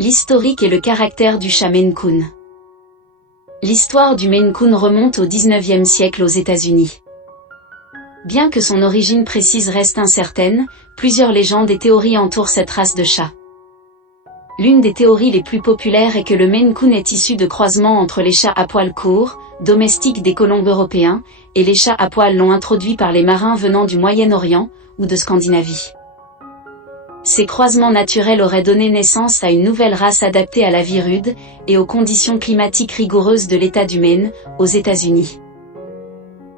L'historique et le caractère du chat Maine Coon. L'histoire du Maine Coon remonte au XIXe siècle aux États-Unis. Bien que son origine précise reste incertaine, plusieurs légendes et théories entourent cette race de chat. L'une des théories les plus populaires est que le Maine Coon est issu de croisements entre les chats à poils courts, domestiques des colons européens, et les chats à poils longs introduits par les marins venant du Moyen-Orient, ou de Scandinavie. Ces croisements naturels auraient donné naissance à une nouvelle race adaptée à la vie rude, et aux conditions climatiques rigoureuses de l'État du Maine, aux États-Unis.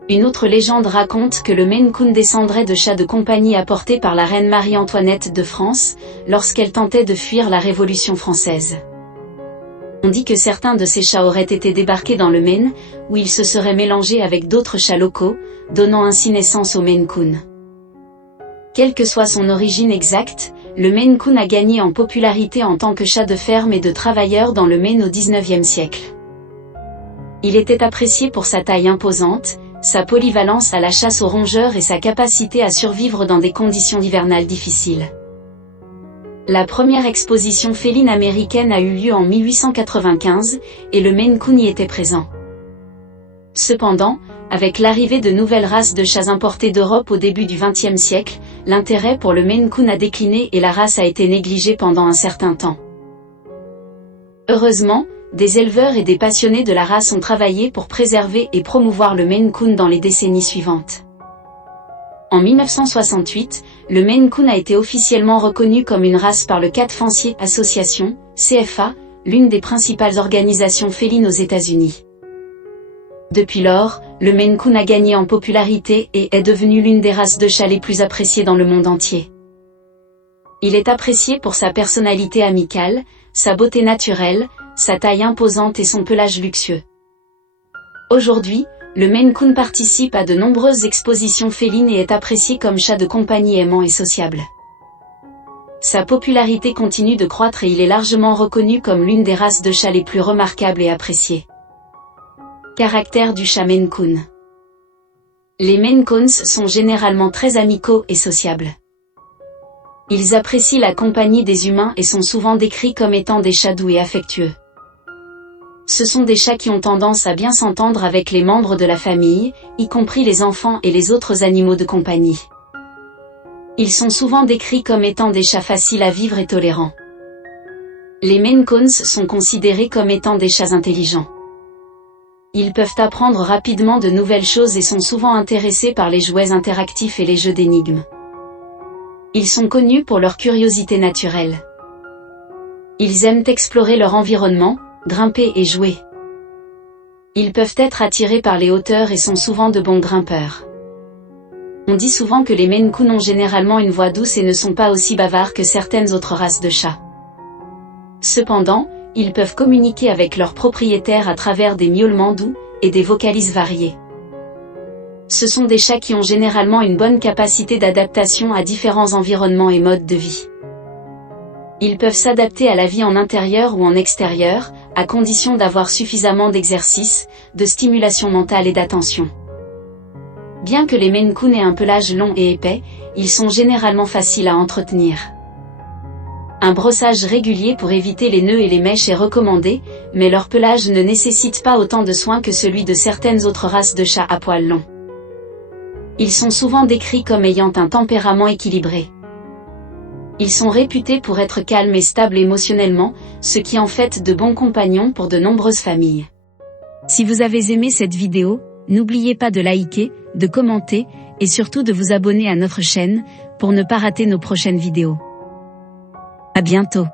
Une autre légende raconte que le Maine Coon descendrait de chats de compagnie apportés par la reine Marie-Antoinette de France, lorsqu'elle tentait de fuir la Révolution française. On dit que certains de ces chats auraient été débarqués dans le Maine, où ils se seraient mélangés avec d'autres chats locaux, donnant ainsi naissance au Maine Coon. Quelle que soit son origine exacte, le Maine Coon a gagné en popularité en tant que chat de ferme et de travailleur dans le Maine au XIXe siècle. Il était apprécié pour sa taille imposante, sa polyvalence à la chasse aux rongeurs et sa capacité à survivre dans des conditions hivernales difficiles. La première exposition féline américaine a eu lieu en 1895, et le Maine Coon y était présent. Cependant, avec l'arrivée de nouvelles races de chats importées d'Europe au début du XXe siècle, l'intérêt pour le Maine Coon a décliné et la race a été négligée pendant un certain temps. Heureusement, des éleveurs et des passionnés de la race ont travaillé pour préserver et promouvoir le Maine Coon dans les décennies suivantes. En 1968, le Maine Coon a été officiellement reconnu comme une race par le Cat Fancier Association, CFA, l'une des principales organisations félines aux États-Unis. Depuis lors, le Maine Coon a gagné en popularité et est devenu l'une des races de chats les plus appréciées dans le monde entier. Il est apprécié pour sa personnalité amicale, sa beauté naturelle, sa taille imposante et son pelage luxueux. Aujourd'hui, le Maine Coon participe à de nombreuses expositions félines et est apprécié comme chat de compagnie aimant et sociable. Sa popularité continue de croître et il est largement reconnu comme l'une des races de chats les plus remarquables et appréciées. Caractère du chat Maine Coon. Les Maine Coons sont généralement très amicaux et sociables. Ils apprécient la compagnie des humains et sont souvent décrits comme étant des chats doux et affectueux. Ce sont des chats qui ont tendance à bien s'entendre avec les membres de la famille, y compris les enfants et les autres animaux de compagnie. Ils sont souvent décrits comme étant des chats faciles à vivre et tolérants. Les Maine Coons sont considérés comme étant des chats intelligents. Ils peuvent apprendre rapidement de nouvelles choses et sont souvent intéressés par les jouets interactifs et les jeux d'énigmes. Ils sont connus pour leur curiosité naturelle. Ils aiment explorer leur environnement, grimper et jouer. Ils peuvent être attirés par les hauteurs et sont souvent de bons grimpeurs. On dit souvent que les Maine Coon ont généralement une voix douce et ne sont pas aussi bavards que certaines autres races de chats. Cependant, ils peuvent communiquer avec leurs propriétaires à travers des miaulements doux et des vocalises variées. Ce sont des chats qui ont généralement une bonne capacité d'adaptation à différents environnements et modes de vie. Ils peuvent s'adapter à la vie en intérieur ou en extérieur, à condition d'avoir suffisamment d'exercice, de stimulation mentale et d'attention. Bien que les Maine Coon aient un pelage long et épais, ils sont généralement faciles à entretenir. Un brossage régulier pour éviter les nœuds et les mèches est recommandé, mais leur pelage ne nécessite pas autant de soins que celui de certaines autres races de chats à poils longs. Ils sont souvent décrits comme ayant un tempérament équilibré. Ils sont réputés pour être calmes et stables émotionnellement, ce qui en fait de bons compagnons pour de nombreuses familles. Si vous avez aimé cette vidéo, n'oubliez pas de liker, de commenter, et surtout de vous abonner à notre chaîne, pour ne pas rater nos prochaines vidéos. À bientôt.